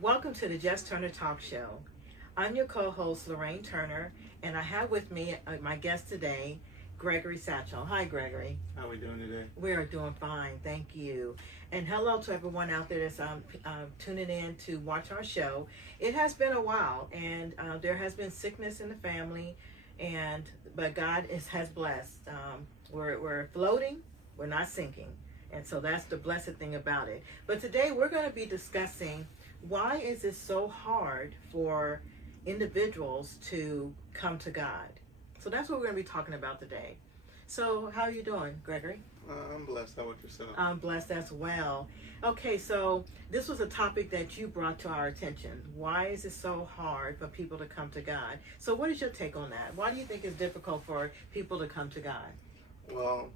Welcome to the Jess Talk Show. I'm your co-host, Laraine Turner, and I have with me my guest today, Gregory Satchell. Hi, Gregory. How are we doing today? We are doing fine, thank you. And hello to everyone out there that's tuning in to watch our show. It has been a while, and there has been sickness in the family, but God has blessed. We're floating, we're not sinking. And so that's the blessed thing about it. But today we're going to be discussing why is it so hard for individuals to come to God. So that's what we're going to be talking about today. So how are you doing, Gregory? I'm blessed. How about yourself? I'm blessed as well. Okay, so this was a topic that you brought to our attention. Why is it so hard for people to come to God? So what is your take on that? Why do you think it's difficult for people to come to God? Well,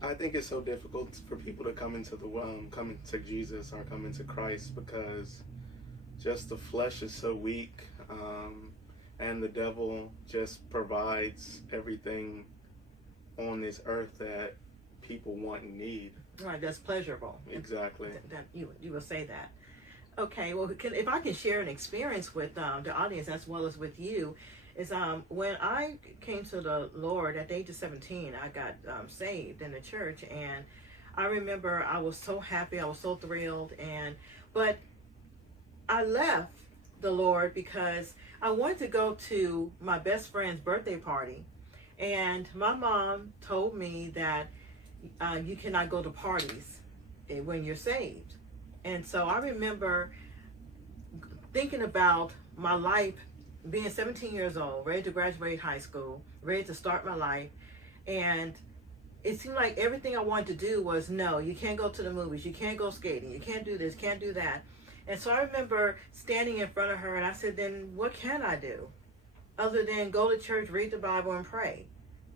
I think it's so difficult for people to come into Jesus or come into Christ because just the flesh is so weak, and the devil just provides everything on this earth that people want and need. Right, that's pleasurable. Exactly. You will say that. Okay, well, if I can share an experience with the audience as well as with you, is when I came to the Lord at the age of 17, I got saved in the church, and I remember I was so happy, I was so thrilled, but I left the Lord because I wanted to go to my best friend's birthday party, and my mom told me that you cannot go to parties when you're saved. And so I remember thinking about my life, being 17 years old, ready to graduate high school, ready to start my life, and it seemed like everything I wanted to do was, no, you can't go to the movies, you can't go skating, you can't do this, can't do that. And so I remember standing in front of her and I said, then what can I do other than go to church, read the Bible, and pray?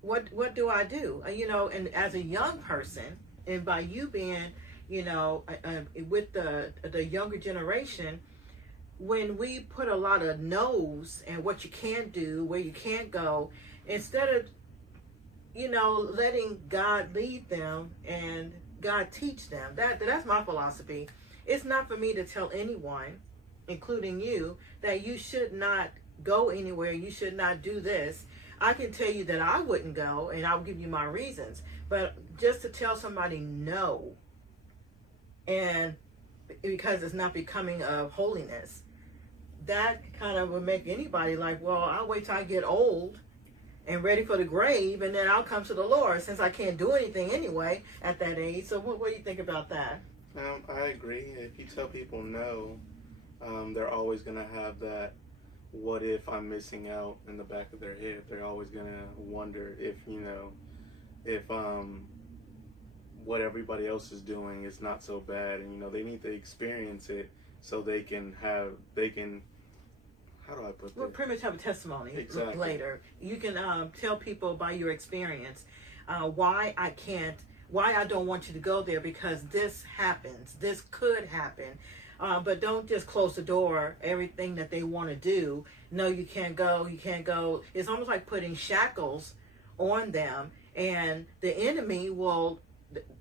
What do I do? And as a young person, and by you being, with the younger generation, when we put a lot of no's and what you can't do, where you can't go, instead of, letting God lead them and God teach them, that's my philosophy. It's not for me to tell anyone, including you, that you should not go anywhere, you should not do this. I can tell you that I wouldn't go, and I'll give you my reasons. But just to tell somebody no, and because it's not becoming of holiness, that kind of would make anybody like, well, I'll wait till I get old and ready for the grave, and then I'll come to the Lord since I can't do anything anyway at that age. So what do you think about that? I agree. If you tell people no, they're always going to have that what if I'm missing out in the back of their head. They're always going to wonder if what everybody else is doing is not so bad, and they need to experience it so they can how do I put this? We'll pretty much have a testimony Exactly. later. You can tell people by your experience why I don't want you to go there, because this happens, this could happen. But don't just close the door, everything that they want to do. No, you can't go, you can't go. It's almost like putting shackles on them, and the enemy will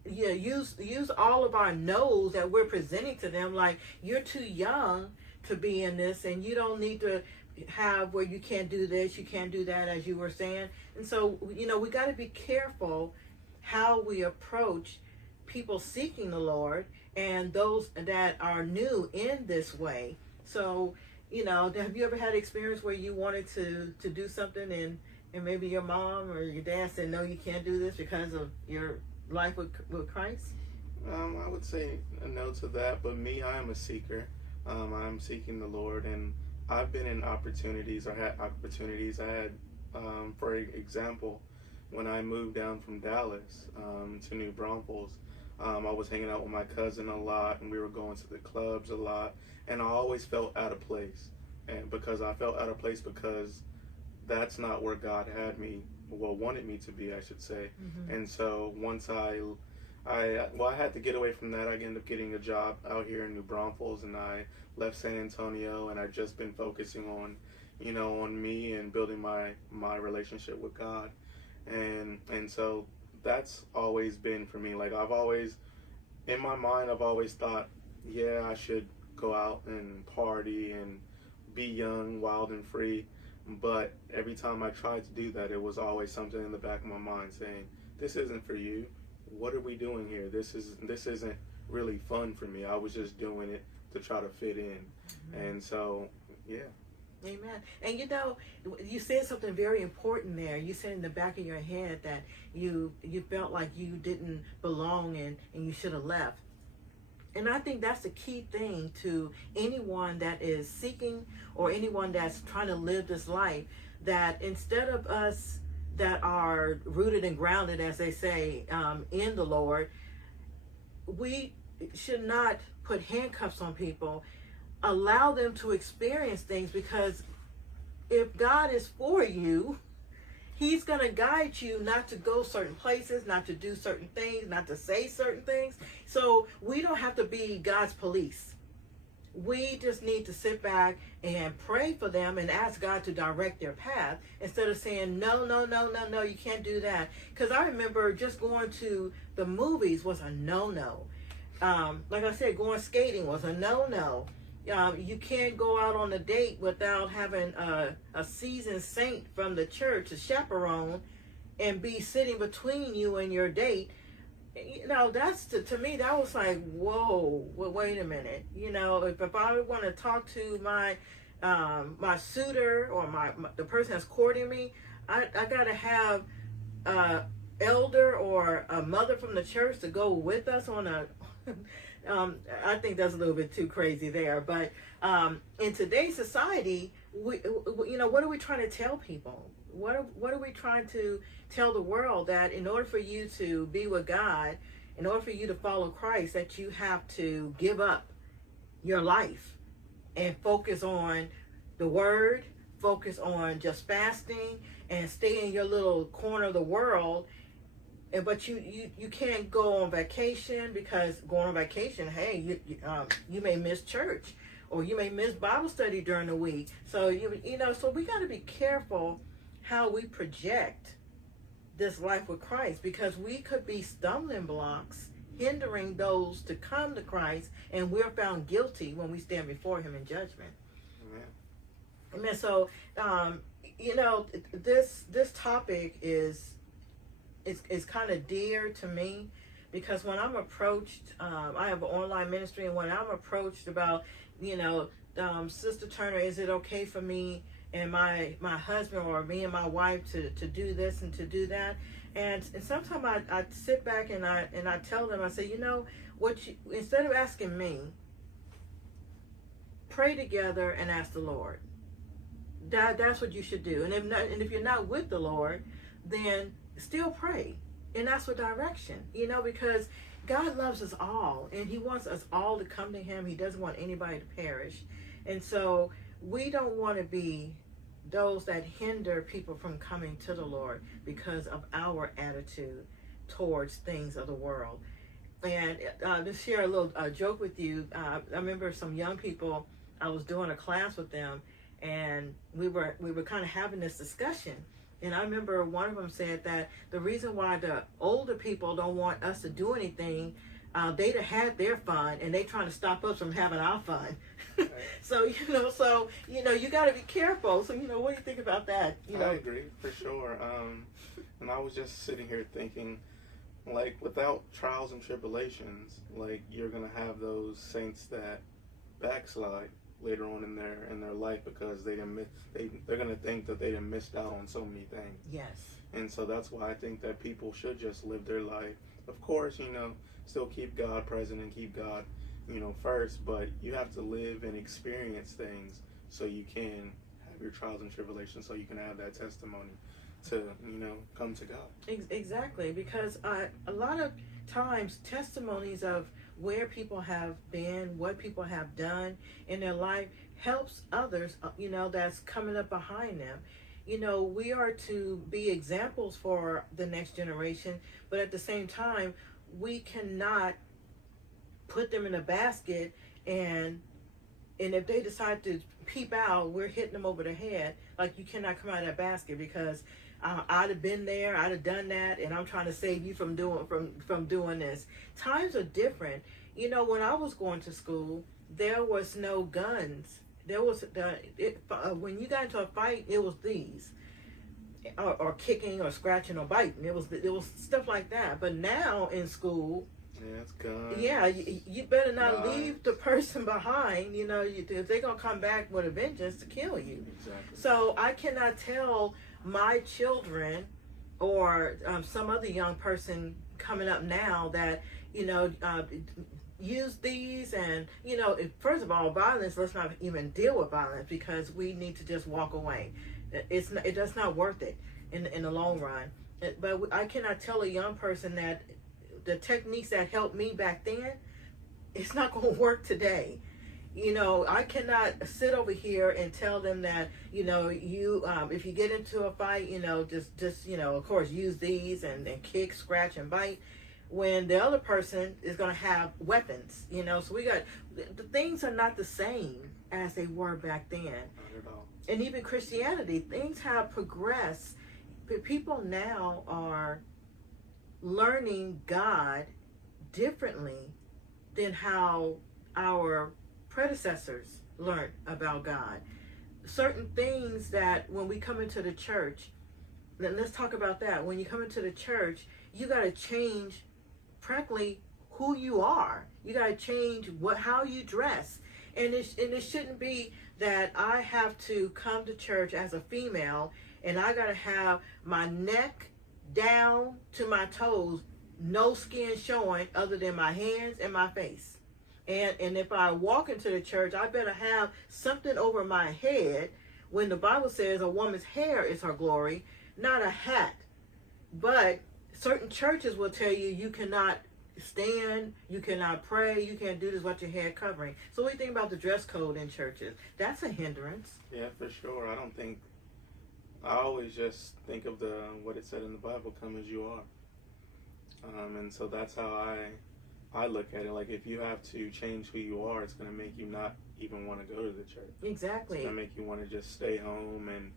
use all of our no's that we're presenting to them, like, you're too young to be in this, and you don't need to have where you can't do this, you can't do that, as you were saying. And so, we got to be careful how we approach people seeking the Lord and those that are new in this way. So, have you ever had an experience where you wanted to do something and maybe your mom or your dad said, no, you can't do this because of your life with Christ? I would say no to that, but me, I am a seeker. I'm seeking the Lord, and I've been in opportunities or had opportunities. I had, for example, when I moved down from Dallas to New Braunfels, I was hanging out with my cousin a lot, and we were going to the clubs a lot, and I always felt out of place. And because I felt out of place because that's not where God had me, wanted me to be, I should say. Mm-hmm. And so once I had to get away from that. I ended up getting a job out here in New Braunfels, and I left San Antonio, and I've just been focusing on, on me and building my relationship with God. And so that's always been for me. Like, in my mind, I've always thought, yeah, I should go out and party and be young, wild, and free. But every time I tried to do that, it was always something in the back of my mind saying, "This isn't for you. What are we doing here? This isn't really fun for me. I was just doing it to try to fit in." Mm-hmm. And so, yeah. Amen. And you said something very important there. You said in the back of your head that you felt like you didn't belong and you should have left. And I think that's the key thing to anyone that is seeking or anyone that's trying to live this life, that instead of us that are rooted and grounded, as they say, in the Lord, we should not put handcuffs on people. Allow them to experience things, because if God is for you, He's going to guide you not to go certain places, not to do certain things, not to say certain things. So we don't have to be God's police. We just need to sit back and pray for them and ask God to direct their path, instead of saying, no, you can't do that. Because I remember just going to the movies was a no-no. Like I said, going skating was a no-no. You can't go out on a date without having a seasoned saint from the church, a chaperone, and be sitting between you and your date. That's to me, that was like, whoa, well, wait a minute. If I want to talk to my suitor or the person that's courting me, I got to have a elder or a mother from the church to go with us on a I think that's a little bit too crazy there. But in today's society, what are we trying to tell people? What are we trying to tell the world? That in order for you to be with God, in order for you to follow Christ, that you have to give up your life and focus on the Word, focus on just fasting, and stay in your little corner of the world. But you can't go on vacation, because going on vacation, hey, you may miss church, or you may miss Bible study during the week. So so we got to be careful how we project this life with Christ, because we could be stumbling blocks hindering those to come to Christ, and we're found guilty when we stand before Him in judgment. Amen. So this topic is kind of dear to me, because when I'm approached, I have an online ministry, and when I'm approached about, Sister Turner, is it okay for me and my husband, or me and my wife to do this and to do that? And sometimes I sit back and I tell them, I say, instead of asking me, pray together and ask the Lord. That's what you should do. And if you're not with the Lord, then still pray and ask for direction, because God loves us all, and He wants us all to come to Him. He doesn't want anybody to perish. And so we don't want to be those that hinder people from coming to the Lord because of our attitude towards things of the world. And to share a little joke with you, I remember some young people, I was doing a class with them, and we were kind of having this discussion. And I remember one of them said that the reason why the older people don't want us to do anything, they'd have had their fun, and they trying to stop us from having our fun. Right. So you got to be careful. So what do you think about that? I agree for sure. And I was just sitting here thinking, like, without trials and tribulations, like, you're gonna have those saints that backslide later on in their life, because they're gonna think that they done missed out on so many things. Yes. And so that's why I think that people should just live their life. Of course, still keep God present and keep God, first, but you have to live and experience things so you can have your trials and tribulations, so you can have that testimony to, come to God. Exactly, because a lot of times testimonies of where people have been, what people have done in their life, helps others, that's coming up behind them. We are to be examples for the next generation, but at the same time, we cannot put them in a basket, and if they decide to peep out, we're hitting them over the head. Like, you cannot come out of that basket, because I'd have been there, I'd have done that, and I'm trying to save you from doing this. Times are different. When I was going to school, there was no guns. There was when you got into a fight, it was these, or kicking or scratching or biting. It was stuff like that. But now in school, yeah, it's guns. Yeah, you better not leave the person behind. If they're gonna come back with a vengeance to kill you. Exactly. So I cannot tell my children or some other young person coming up now that use these, and first of all, violence. Let's not even deal with violence, because we need to just walk away. It does not worth it in the long run. But I cannot tell a young person that the techniques that helped me back then, it's not going to work today. I cannot sit over here and tell them that if you get into a fight, just of course use these and kick, scratch, and bite, when the other person is going to have weapons. So the things are not the same as they were back then. Not at all. And even Christianity, things have progressed. People now are learning God differently than how our predecessors learned about God. Certain things that when we come into the church, let's talk about that. When you come into the church, you got to change practically who you are. You got to change how you dress. And it shouldn't be that I have to come to church as a female and I got to have my neck down to my toes, no skin showing other than my hands and my face. And if I walk into the church, I better have something over my head, when the Bible says a woman's hair is her glory, not a hat. But certain churches will tell you you cannot stand, you cannot pray, you can't do this without your head covering. So what do you think about the dress code in churches? That's a hindrance. Yeah, for sure. I always just think of what it said in the Bible, come as you are. And so that's how I look at it. Like, if you have to change who you are, it's going to make you not even want to go to the church. Exactly. It's going to make you want to just stay home and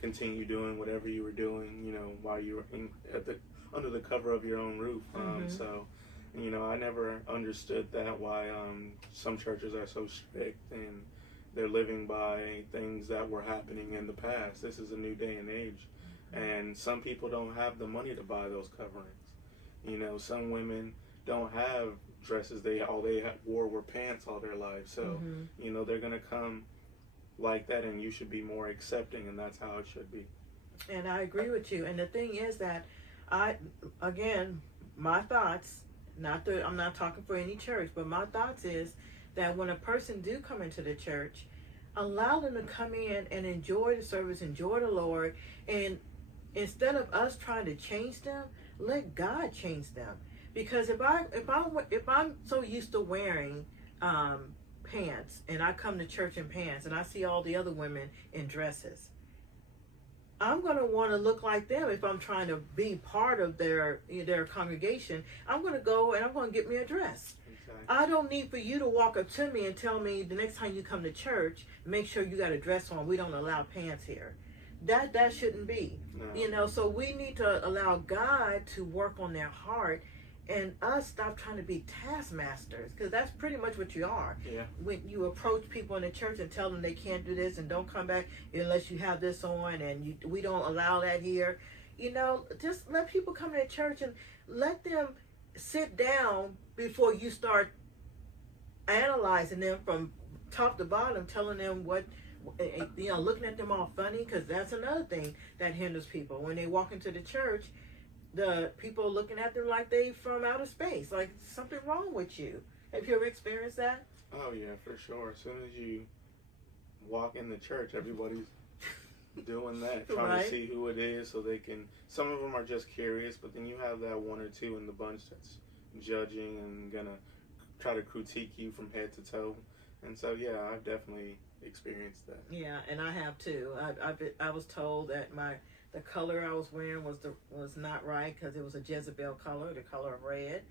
continue doing whatever you were doing, while you were under the cover of your own roof. So, I never understood why some churches are so strict and they're living by things that were happening in the past. This is a new day and age. And some people don't have the money to buy those coverings. Some women don't have dresses. All they wore were pants all their lives. So, they're going to come like that, and you should be more accepting, and that's how it should be. And I agree with you. And the thing is that my thoughts, I'm not talking for any church, but my thoughts is that when a person do come into the church, allow them to come in and enjoy the service, enjoy the Lord, and instead of us trying to change them, let God change them. Because if I'm so used to wearing pants, and I come to church in pants, and I see all the other women in dresses, I'm going to want to look like them. If I'm trying to be part of their congregation, I'm going to go and I'm going to get me a dress. Exactly. I don't need for you to walk up to me and tell me the next time you come to church, make sure you got a dress on. We don't allow pants here. That shouldn't be. No. So we need to allow God to work on their heart, and us stop trying to be taskmasters, because that's pretty much what you are. Yeah. When you approach people in the church and tell them they can't do this and don't come back unless you have this on, and we don't allow that here. Just let people come to church and let them sit down before you start analyzing them from top to bottom, telling them what, looking at them all funny, because that's another thing that hinders people. When they walk into the church, the people looking at them like they from outer space, like something wrong with you. Have you ever experienced that? Oh yeah, for sure. As soon as you walk in the church, everybody's doing that, trying to see who it is, so they can. Some of them are just curious, but then you have that one or two in the bunch that's judging and gonna try to critique you from head to toe. And so yeah, I've definitely experienced that. Yeah, and I have too. I was told that the color I was wearing was not right, because it was a Jezebel color, the color of red.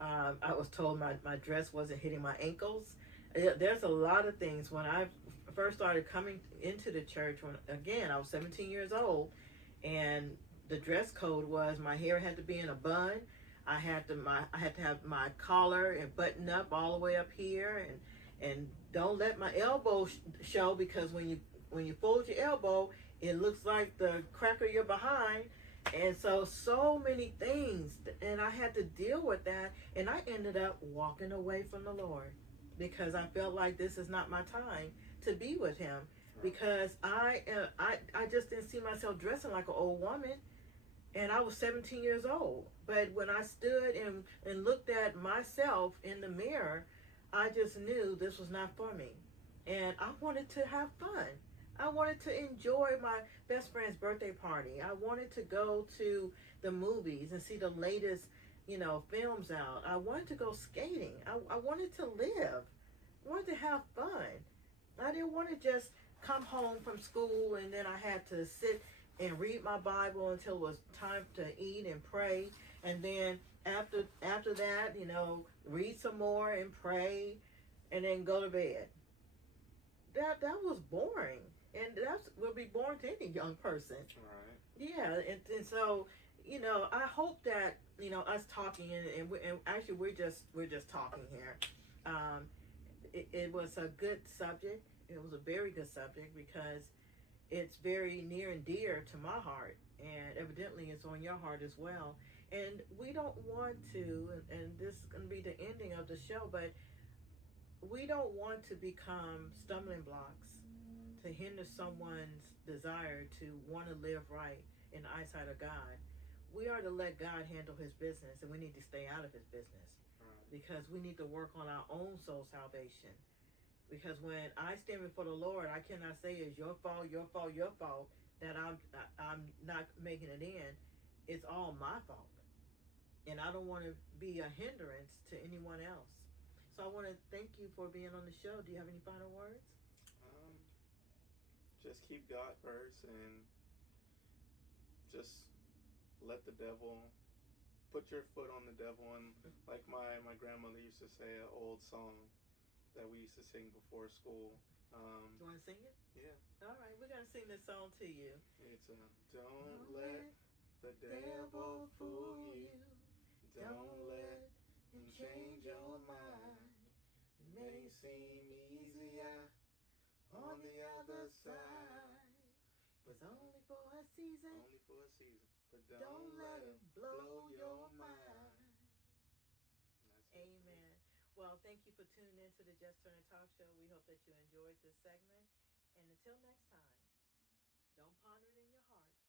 I was told my dress wasn't hitting my ankles. There's a lot of things. When I first started coming into the church, I was 17 years old, and the dress code was my hair had to be in a bun. I had to have my collar and button up all the way up here, and don't let my elbow show, because when you fold your elbow, it looks like the crack of your behind. And so many things, and I had to deal with that, and I ended up walking away from the Lord because I felt like this is not my time to be with Him, because I just didn't see myself dressing like an old woman, and I was 17 years old. But when I stood and looked at myself in the mirror, I just knew this was not for me. And I wanted to have fun. I wanted to enjoy my best friend's birthday party. I wanted to go to the movies and see the latest, films out. I wanted to go skating. I wanted to live. I wanted to have fun. I didn't want to just come home from school and then I had to sit and read my Bible until it was time to eat and pray. And then after that, read some more and pray and then go to bed. That was boring. And that will be boring to any young person. Right. Yeah, and so, I hope that, us talking and actually we're just talking here. It was a good subject. It was a very good subject because it's very near and dear to my heart, and evidently it's on your heart as well. And we don't want to, and this is going to be the ending of the show, but we don't want to become stumbling blocks to hinder someone's desire to want to live right in the eyesight of God. We are to let God handle His business, and we need to stay out of His business, because we need to work on our own soul salvation. Because when I stand before the Lord, I cannot say it's your fault that I'm not making it in. It's all my fault, and I don't want to be a hindrance to anyone else. So I want to thank you for being on the show. Do you have any final words? Just keep God first, and just let the devil put your foot on the devil. And like my grandmother used to say, an old song that we used to sing before school. Do you want to sing it? Yeah. All right, we're going to sing this song to you. It's don't let the devil fool you. Don't let him change your mind. It may seem easier on the other side. It's only for a season. Only for a season. But Don't let him blow your mind. That's it. Amen. Well, thank you for tuning in to the Jess Turner Talk Show. We hope that you enjoyed this segment. And until next time, don't ponder it in your heart.